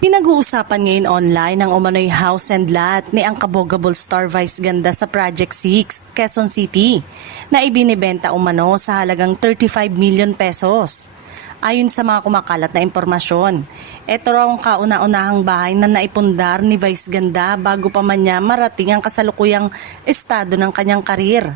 Pinag-uusapan ngayon online ang umano'y house and lot ni ang kabogable star vice ganda sa Project 6, Quezon City, na ibinibenta umano sa halagang 35 million pesos. Ayon sa mga kumakalat na impormasyon, ito raw ang kauna-unahang bahay na naipundar ni Vice Ganda bago pa man niya marating ang kasalukuyang estado ng kanyang karir.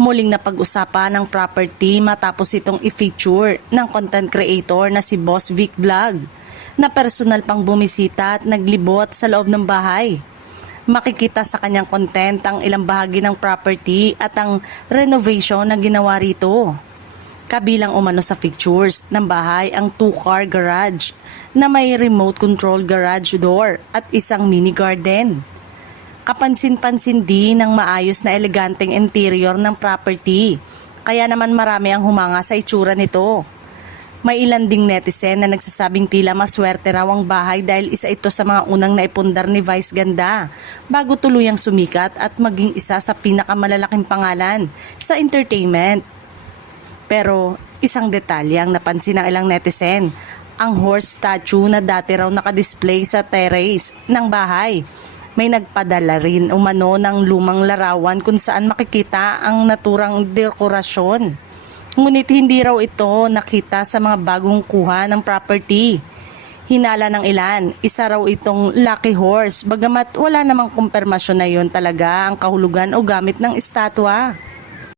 Muling napag-usapan ng property matapos itong i-feature ng content creator na si Boss Vic Vlog, na personal pang bumisita at naglibot sa loob ng bahay. Makikita sa kanyang content ang ilang bahagi ng property at ang renovation na ginawa rito. Kabilang umano sa pictures ng bahay ang 2-car garage na may remote control garage door at isang mini garden. Kapansin-pansin din ng maayos na eleganteng interior ng property, kaya naman marami ang humanga sa itsura nito. May ilan ding netizen na nagsasabing tila maswerte raw ang bahay dahil isa ito sa mga unang naipundar ni Vice Ganda bago tuluyang sumikat at maging isa sa pinakamalalaking pangalan sa entertainment. Pero isang detalye ang napansin ng ilang netizen, ang horse statue na dati raw nakadisplay sa terrace ng bahay. May nagpadala rin umano ng lumang larawan kung saan makikita ang naturang dekorasyon. Ngunit hindi raw ito nakita sa mga bagong kuha ng property. Hinala ng ilan, isa raw itong lucky horse, bagamat wala namang kumpirmasyon na yun talaga ang kahulugan o gamit ng estatwa.